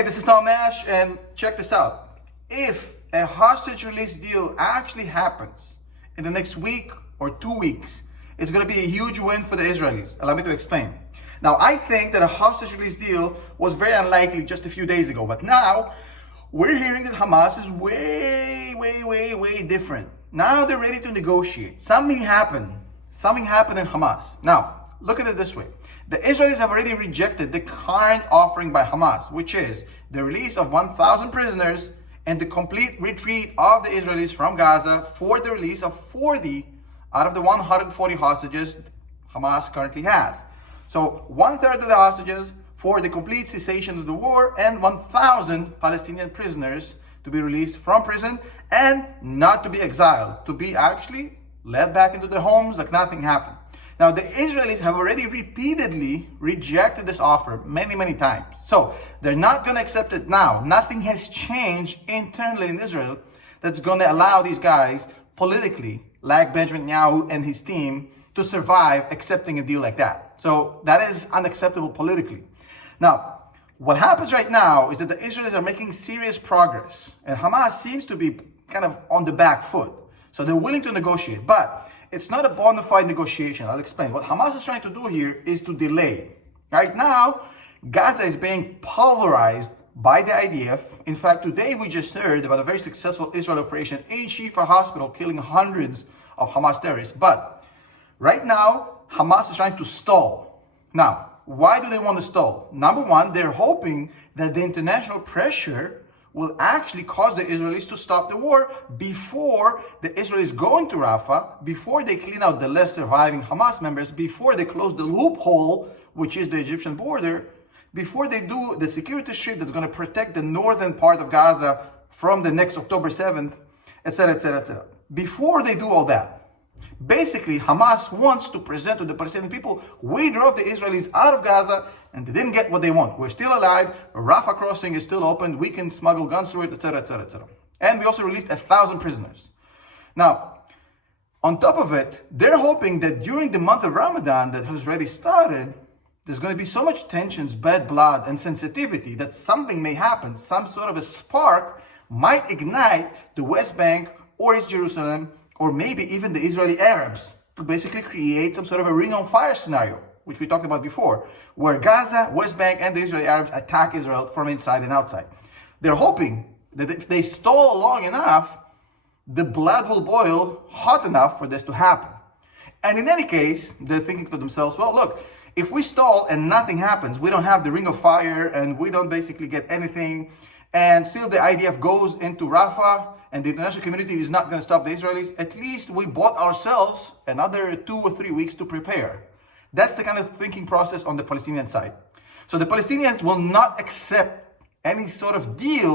Hey, this is Tom Nash, and check this out. If a hostage release deal actually happens in the next week or 2 weeks, it's going to be a huge win for the Israelis. Allow me to explain. Now, I think that a hostage release deal was very unlikely just a few days ago, but now we're hearing that Hamas is way different. Now they're ready to negotiate. Something happened. Something happened in Hamas. Now, look at it this way. The Israelis have already rejected the current offering by Hamas, which is the release of 1,000 prisoners and the complete retreat of the Israelis from Gaza for the release of 40 out of the 140 hostages Hamas currently has. So 1/3 of the hostages for the complete cessation of the war and 1,000 Palestinian prisoners to be released from prison and not to be exiled, to be actually led back into their homes like nothing happened. Now, the Israelis have already repeatedly rejected this offer many times. So they're not going to accept it now. Nothing has changed internally in Israel that's going to allow these guys politically, like Benjamin Netanyahu and his team, to survive accepting a deal like that. So that is unacceptable politically. Now, what happens right now is that the Israelis are making serious progress, and Hamas seems to be kind of on the back foot. So they're willing to negotiate, but it's not a bona fide negotiation. I'll explain. What Hamas is trying to do here is to delay. Right now, Gaza is being pulverized by the IDF. In fact, today we just heard about a very successful Israel operation in Shifa Hospital, killing hundreds of Hamas terrorists. But right now, Hamas is trying to stall. Now, why do they want to stall? Number one, they're hoping that the international pressure will actually cause the Israelis to stop the war before the Israelis go into Rafah, before they clean out the less surviving Hamas members, before they close the loophole, which is the Egyptian border, before they do the security strip that's going to protect the northern part of Gaza from the next October 7th, etc. Before they do all that, basically, Hamas wants to present to the Palestinian people, we drove the Israelis out of Gaza and they didn't get what they want. We're still alive. Rafah crossing is still open. We can smuggle guns through it, etc. And we also released 1,000 prisoners. Now, on top of it, they're hoping that during the month of Ramadan that has already started, there's going to be so much tensions, bad blood, and sensitivity that something may happen. Some sort of a spark might ignite the West Bank or East Jerusalem, or maybe even the Israeli Arabs, to basically create some sort of a ring on fire scenario, which we talked about before, where Gaza, West Bank, and the Israeli Arabs attack Israel from inside and outside. They're hoping that if they stall long enough, the blood will boil hot enough for this to happen. And in any case, they're thinking to themselves, well, look, if we stall and nothing happens, we don't have the ring of fire and we don't basically get anything, and still the IDF goes into Rafah, and the international community is not going to stop the Israelis, at least we bought ourselves another 2 or 3 weeks to prepare. That's the kind of thinking process on the Palestinian side. So the Palestinians will not accept any sort of deal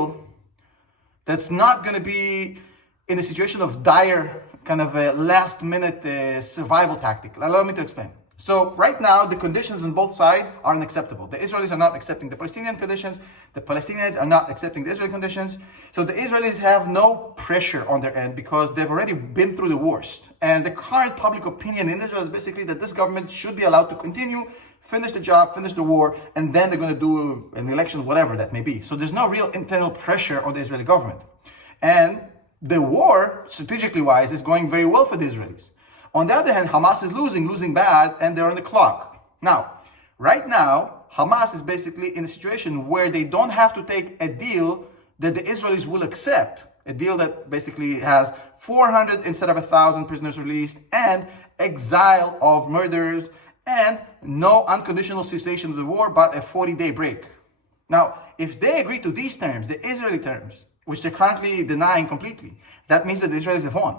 that's not going to be in a situation of dire, kind of a last-minute survival tactic. Allow me to explain. So right now, the conditions on both sides are unacceptable. The Israelis are not accepting the Palestinian conditions. The Palestinians are not accepting the Israeli conditions. So the Israelis have no pressure on their end because they've already been through the worst. And the current public opinion in Israel is basically that this government should be allowed to continue, finish the job, finish the war, and then they're going to do an election, whatever that may be. So there's no real internal pressure on the Israeli government. And the war, strategically wise, is going very well for the Israelis. On the other hand, Hamas is losing bad, and they're on the clock. Now, right now, Hamas is basically in a situation where they don't have to take a deal that the Israelis will accept, a deal that basically has 400 instead of 1,000 prisoners released, and exile of murderers, and no unconditional cessation of the war, but a 40-day break. Now, if they agree to these terms, the Israeli terms, which they're currently denying completely, that means that the Israelis have won.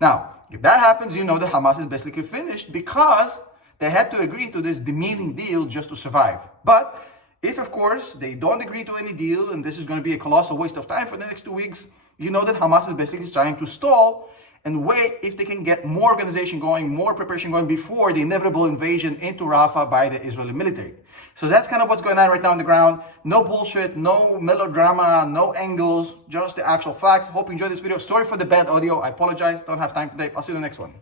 Now, if that happens, you know that Hamas is basically finished because they had to agree to this demeaning deal just to survive. But if, of course, they don't agree to any deal, and this is going to be a colossal waste of time for the next 2 weeks, you know that Hamas is basically trying to stall and wait if they can get more organization going, more preparation going before the inevitable invasion into Rafah by the Israeli military. So that's kind of what's going on right now on the ground. No bullshit, no melodrama, no angles, just the actual facts. Hope you enjoyed this video. Sorry for the bad audio. I apologize. Don't have time today. I'll see you in the next one.